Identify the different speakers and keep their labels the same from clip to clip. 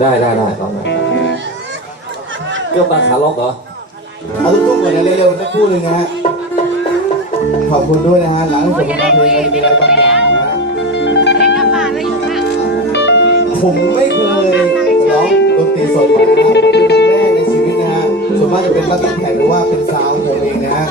Speaker 1: ได้ได้ได้ลองหน่อยเกือบมาขาล็อกเหรอ
Speaker 2: เอาลูกๆก่อนนะเร็วๆสักครู่หนึ่งนะฮะ ขอบคุณด้วยนะฮะ หลังผมทำเพลงมีอะไรบางอย่างนะฮะ
Speaker 3: ให้กลับบ้านแล้วอยู่ค่ะ
Speaker 2: ผมไม่เคยร้องดนตรีสดมานะครับเป็นครั้งแรกในชีวิตนะฮะ ส่วนมากจะเป็นบัตรแท็กหรือว่าเป็นซาวด์ของผมเองนะฮะ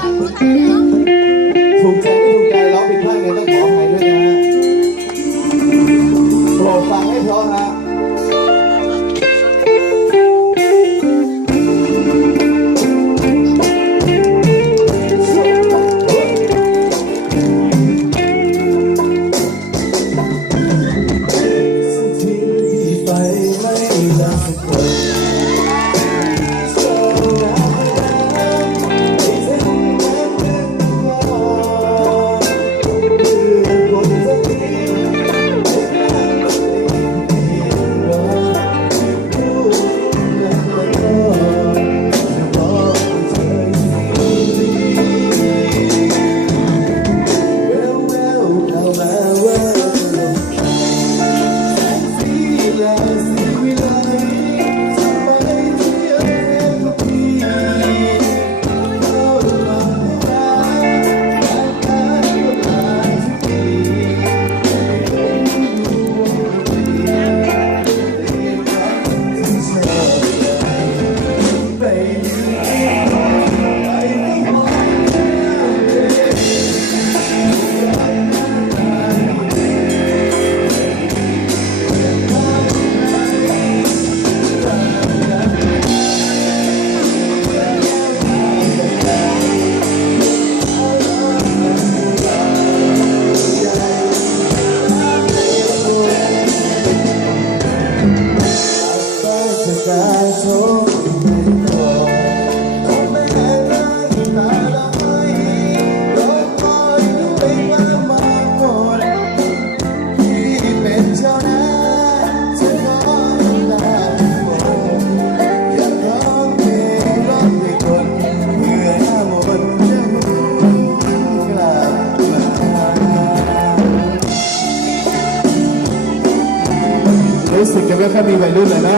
Speaker 2: สึกจะไม่ค่อยมีวัยรุ่นเลยนะ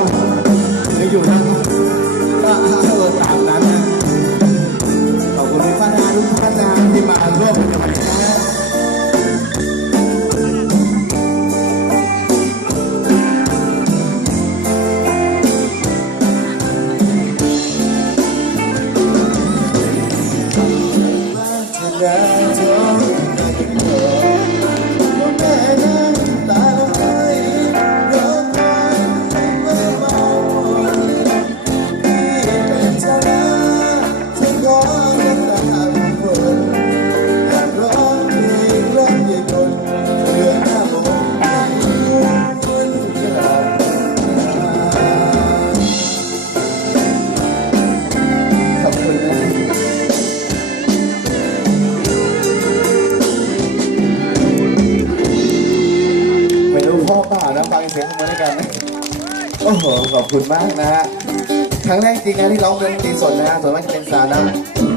Speaker 2: ยังอยู่นะก็เออตามนั้นนะขอบคุณพี่ป้านาทุกท่านนะที่มาร่วมกันนะฮะ คุณมากนะฮะครั้งแรกจริงนะที่ร้องเพลงตีสดนะฮะส่วนมากจะเป็นสานะ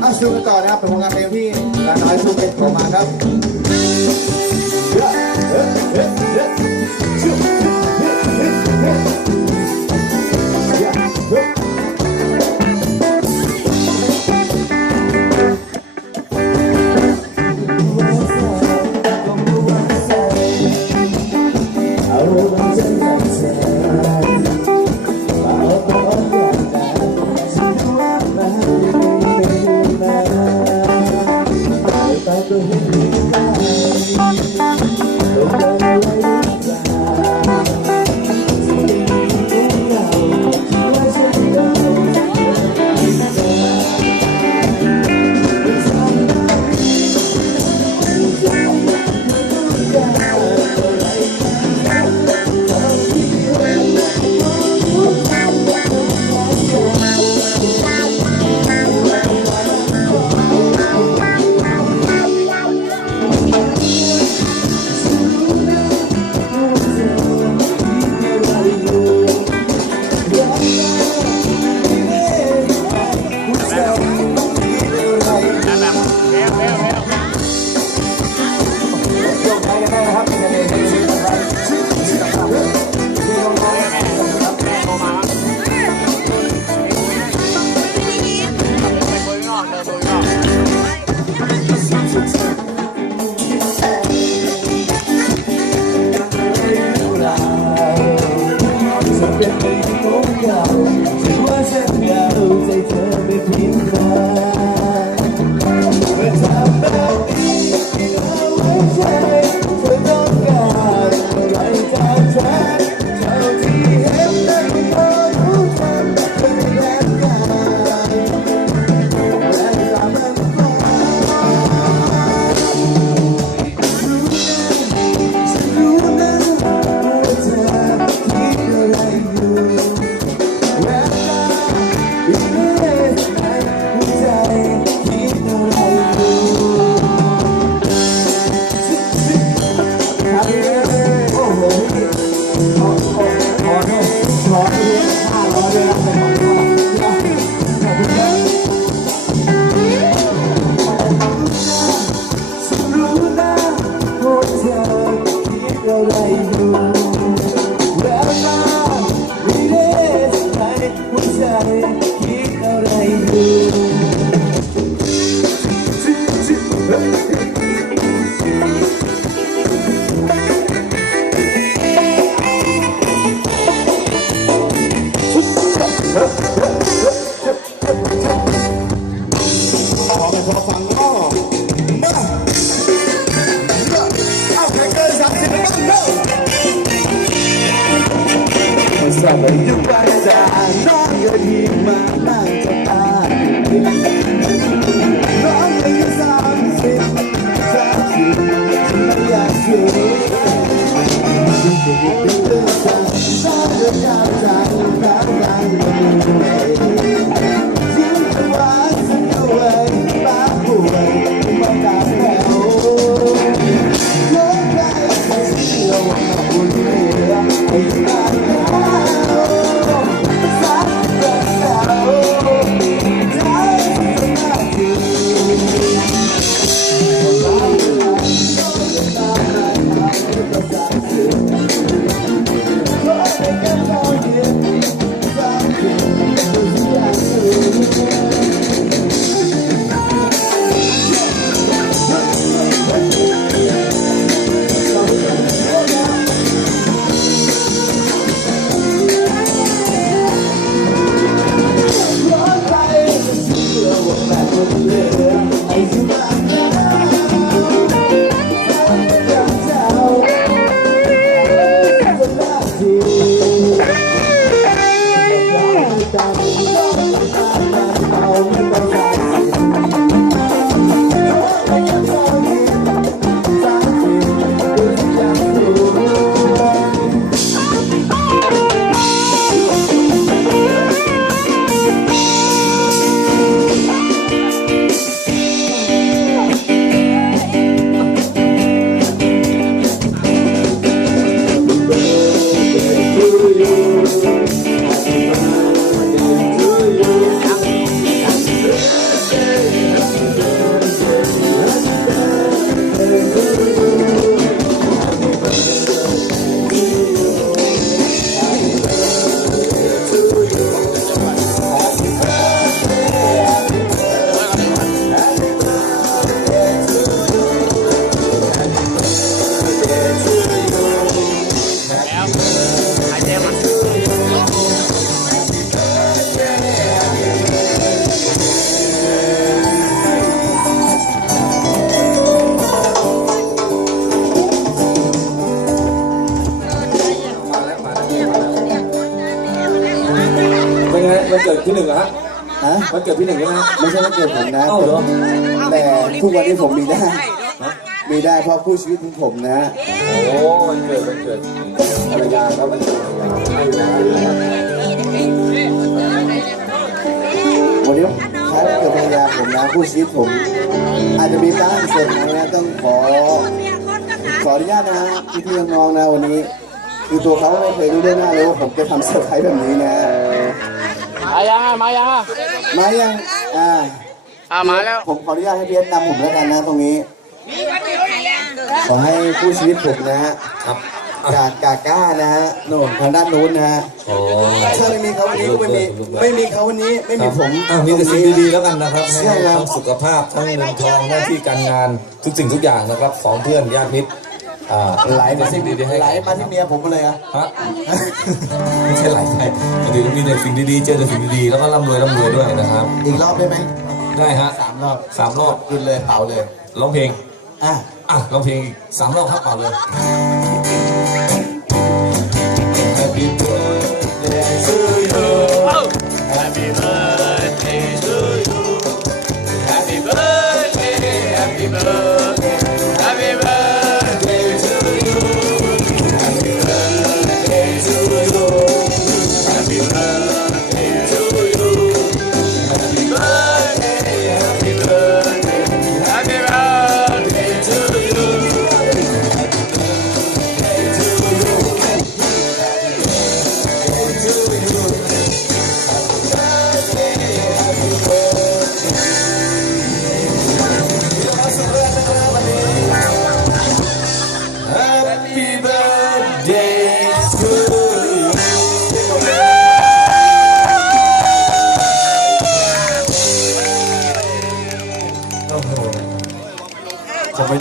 Speaker 2: อะชูกันต่อนะครับเป็นผลงานเพลงที่นาน้อยสู้เป็นขอมาครับ เป็นไปของเราถือว่าฉันเหงาใจเธอไม่เพียงพอ เป็
Speaker 1: วันเกิดพี่หนึ่งเหรอฮะ
Speaker 2: ฮะ
Speaker 1: วันเกิดพี่หนึ่งใช่ไหม
Speaker 2: ไม่ใช่วันเกิดผมนะ
Speaker 1: เอ้าเหรอ
Speaker 2: แต่ทุกวันนี้ผมมีได้มีได้เพราะคู่ชีวิตของผมนะ
Speaker 1: โอ้วันเกิดวันเกิดภรรยาครับวันเกิดภรรยาให้นะ
Speaker 2: วันนี้ใช้วันเกิดภรรยาผมนะคู่ชีวิตผม อาจจะมีบ้างส่วนนะต้องขอขออนุญาตนะพี่พี่ๆน้องๆนะวันนี้ คือตัวเขาไม่เคยรู้ได้หน้าเลยว่าผมจะทำเซอร์ไพรส์แบบนี้นะ
Speaker 4: มายังอะมายังอะ
Speaker 2: มายังอ่า
Speaker 4: อะมาแล้ว
Speaker 2: ผมขออนุญาตให้พี่เอสนำผมแล้วกันนะตรงนี้ ขอให้คู่ชีวิตผมนะฮะ
Speaker 1: ครับ
Speaker 2: จากกาก้านะฮะโน่นทางด้านนู้นนะฮะ
Speaker 1: โอ้
Speaker 2: ถ้าไม่มีเขาวันนี้ก็ไม่มีไม่มีเขาวันนี้ไม่มีผม
Speaker 1: อะมีแต่สิ่งดีๆแล้วกันนะครับ
Speaker 2: ใช่
Speaker 1: ให้
Speaker 2: ครับ
Speaker 1: ทั้งสุขภาพทั้งเงินทองหน้าที่การงานทุกสิ่งทุกอย่างนะครับของเพื่อนญาติมิตร อ่า
Speaker 2: ไหล
Speaker 1: แต่
Speaker 2: มา
Speaker 1: สิ่
Speaker 2: ที่
Speaker 1: งดีๆให้
Speaker 2: ไหลมาที่เมียผมมาเลยอะ
Speaker 1: ฮะไม่ใช่ไหลไปแต่เดี๋ยวมีแต่สิ่งดีๆเจอแต่สิ่งดีๆแล้วก็ร่ำรวยร่ำรวยด้วยนะครับ
Speaker 2: อีกรอบได้ไหม
Speaker 1: ได้ฮะ
Speaker 2: สามรอบ
Speaker 1: สามรอบ
Speaker 2: หยุดเลยเป่าเลย
Speaker 1: ร้องเพลง
Speaker 2: อะ
Speaker 1: อะร้องเพลงอีกสามรอบครับเปล่าเลย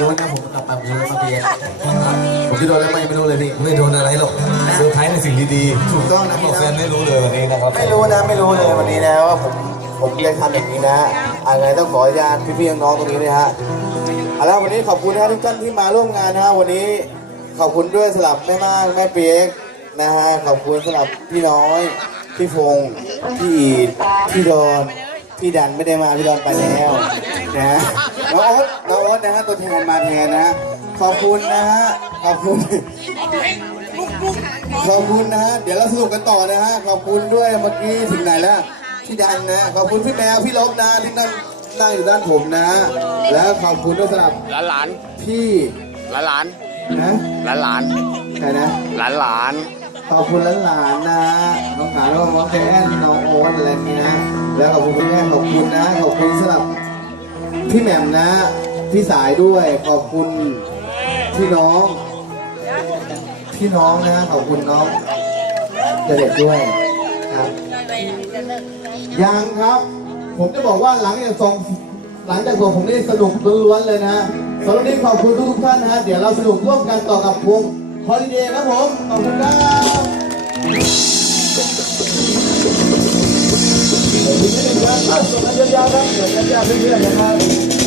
Speaker 2: รู้นะผมกลับมาผมจะมาเปียผมจะโดนอะไรไหมไม่รู้เลยพี่
Speaker 1: ไม่โดนอะไรหรอกเซอร์ไพรส์ในสิ่งดีๆ
Speaker 2: ถูกต้องนะ
Speaker 1: บ
Speaker 2: พี่
Speaker 1: อกแฟน
Speaker 2: นะ
Speaker 1: ไม่รู้เลยวันนี้นะครับ
Speaker 2: ไม่รู้นะไม่รู้เลยวันนี้นะว่าผมผมเรียนทำอย่างนี้นะอะไรต้องขออนุญาตพี่ๆน้องๆตรงนี้นะฮะเอาละวันนี้ขอบคุณนะทุกท่านที่มาร่วมงานนะฮะวันนี้ขอบคุณด้วยสลับแม่มากแม่เปียกนะฮะขอบคุณสลับพี่น้อยพี่พงษ์พี่อีดพี่ดอนพี่ดันไม่ได้มาพี่ดอนไปแล้วนะฮะน้องโอ๊ ตน้องโอ๊ตนะฮะตัวแทนมาแทนนะฮะขอบคุณนะฮะขอบคุณขอบคุณนะฮะเดี๋ยวเราสนุกกันต่อนะฮะขอบคุณด้วยเมื่อกี้ถึงไหนแล้วพี่ดันนะขอบคุณพี่แมวพี่ลบนะที่นั่งนั่งอยู่ด้านผมนะ แล้วขอบคุณด้วยสำหรับ
Speaker 4: หลานหลาน
Speaker 2: พี่
Speaker 4: หลานหลาน
Speaker 2: นะ
Speaker 4: หลานหลาน
Speaker 2: ใครนะ
Speaker 4: หลานหลาน
Speaker 2: ขอบคุณหลานๆนะฮะน้องหานแล้วก็น้องแอนน้องโอ๊ตอะไรนี้นะแล้วขอบคุณคุณแม่ขอบคุณนะขอบคุณสำหรับพี่แหม่มนะ พี่สายด้วย ขอบคุณพี่น้อง พี่น้องนะ ขอบคุณน้องเจเด็กด้วยครับ ยังครับ ผมจะบอกว่าหลังจากส่งหลังจากส่งผมนี่สนุกล้วนๆเลยนะสำหรับนี้ขอบคุณทุกท่านนะ เดี๋ยวเราสนุกร่วมกันต่อกับวงฮอลิเดย์ครับผม ขอบคุณครับขอบคุณที่เป็นการส่งกันยาวๆครับส่งกันยาวเพื่อนๆนะครับ